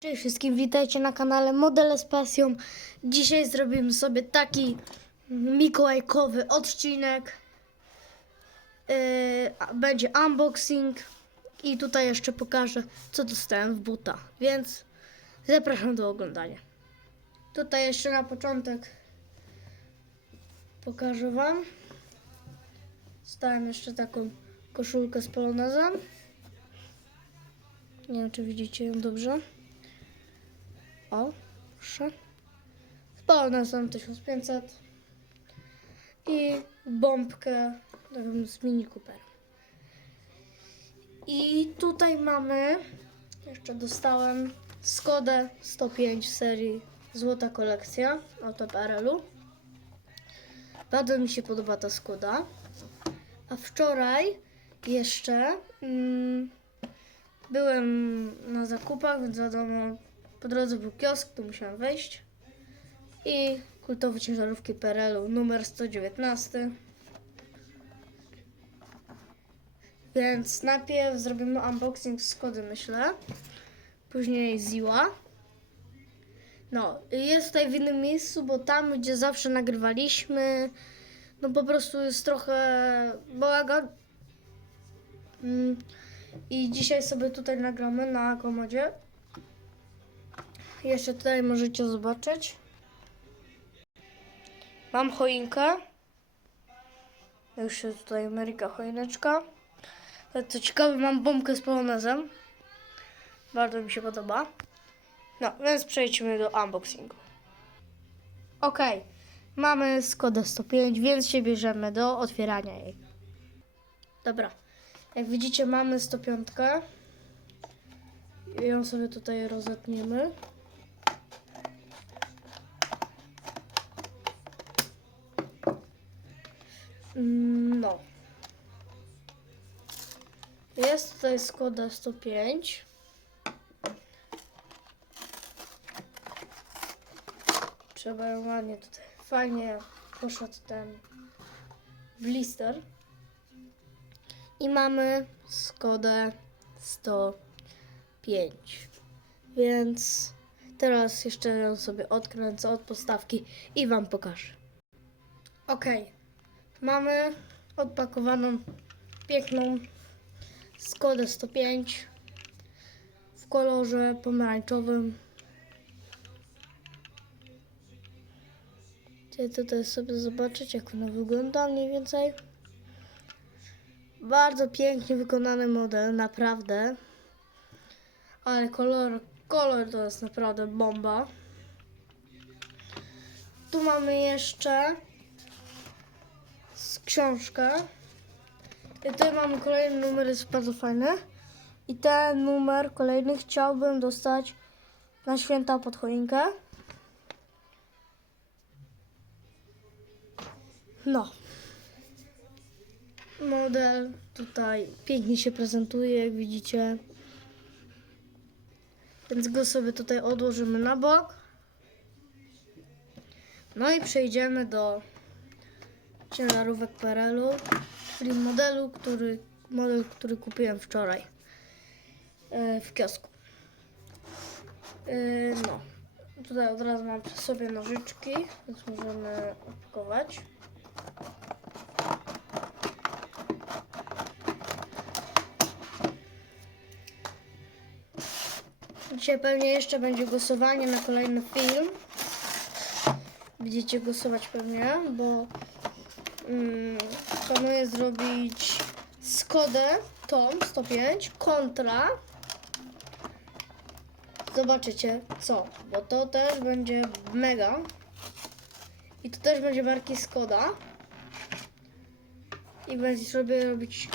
Cześć wszystkim, witajcie na kanale Modele z Pasją. Dzisiaj zrobimy sobie taki mikołajkowy odcinek. Yy, będzie unboxing i tutaj jeszcze pokażę, co dostałem w buta. Więc zapraszam do oglądania. Tutaj jeszcze na początek pokażę Wam. Dostałem jeszcze taką koszulkę z polonezem. Nie wiem, czy widzicie ją dobrze. O, proszę. Spalone są 1500. I bombkę z Mini Cooper. I tutaj mamy, jeszcze dostałem Skodę 105 serii Złota Kolekcja od PRL-u. Bardzo mi się podoba ta Skoda. A wczoraj jeszcze mm, byłem na zakupach, więc wiadomo, po drodze był kiosk, tu musiałam wejść. I kultowe ciężarówki PRL-u numer 119. Więc najpierw zrobimy unboxing Skody, myślę. Później Ziła. No, jest tutaj w innym miejscu, bo tam, gdzie zawsze nagrywaliśmy, no po prostu jest trochę bałagan. Mm, I dzisiaj sobie tutaj nagramy na komodzie. Jeszcze tutaj możecie zobaczyć. Mam choinkę. Już jest tutaj Ameryka choineczka. Co ciekawe, mam bombkę z polonezem. Bardzo mi się podoba. No, więc przejdźmy do unboxingu. Ok, mamy Skoda 105, więc się bierzemy do otwierania jej. Dobra, jak widzicie mamy 105. I ją sobie tutaj rozetniemy. No. Jest tutaj Skoda 105. Trzeba ją ładnie tutaj. Fajnie poszedł ten blister. I mamy Skodę 105. Więc teraz jeszcze ją sobie odkręcę od podstawki i Wam pokażę. Ok, mamy odpakowaną piękną Skodę 105 w kolorze pomarańczowym. Chcę tutaj sobie zobaczyć, jak ona wygląda mniej więcej. Bardzo pięknie wykonany model, naprawdę. Ale kolor, kolor to jest naprawdę bomba. Tu mamy jeszcze z książkę. I tutaj mamy kolejny numer, jest bardzo fajny. I ten numer kolejny chciałbym dostać na święta pod choinkę. No. Model tutaj pięknie się prezentuje, jak widzicie. Więc go sobie tutaj odłożymy na bok. No i przejdziemy do ciężarówek PRL-u, czyli modelu, który, model, który kupiłem wczoraj e, w kiosku. E, no, tutaj od razu mam przy sobie nożyczki, więc możemy opakować. Dzisiaj pewnie jeszcze będzie głosowanie na kolejny film. Będziecie głosować pewnie, bo mm, planuję zrobić Skodę Tom 105 kontra. Zobaczycie co, bo to też będzie mega. I to też będzie marki Skoda. I będzie robić,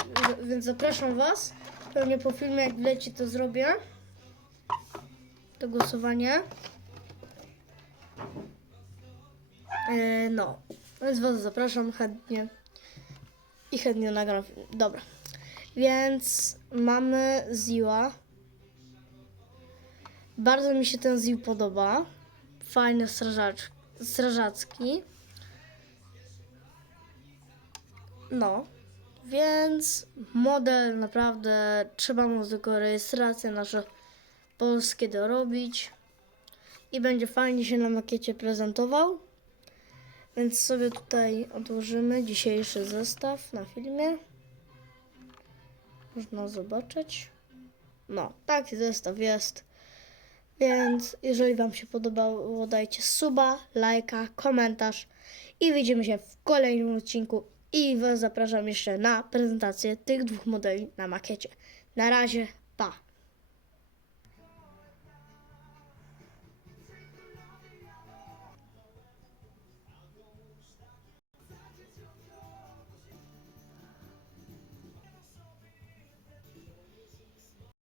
więc zapraszam Was. Pewnie po filmie jak wleci to zrobię. To głosowanie no, więc Was zapraszam chętnie i chętnie nagram. Dobra, więc mamy Ziła. Bardzo mi się ten Ził podoba. Fajny strażacz, strażacki. No, więc model naprawdę trzeba mu tylko rejestrację nasze polskie dorobić i będzie fajnie się na makiecie prezentował. Więc sobie tutaj odłożymy dzisiejszy zestaw na filmie. Można zobaczyć. No, taki zestaw jest. Więc jeżeli Wam się podobało, dajcie suba, lajka, komentarz i widzimy się w kolejnym odcinku. I Was zapraszam jeszcze na prezentację tych dwóch modeli na makiecie. Na razie,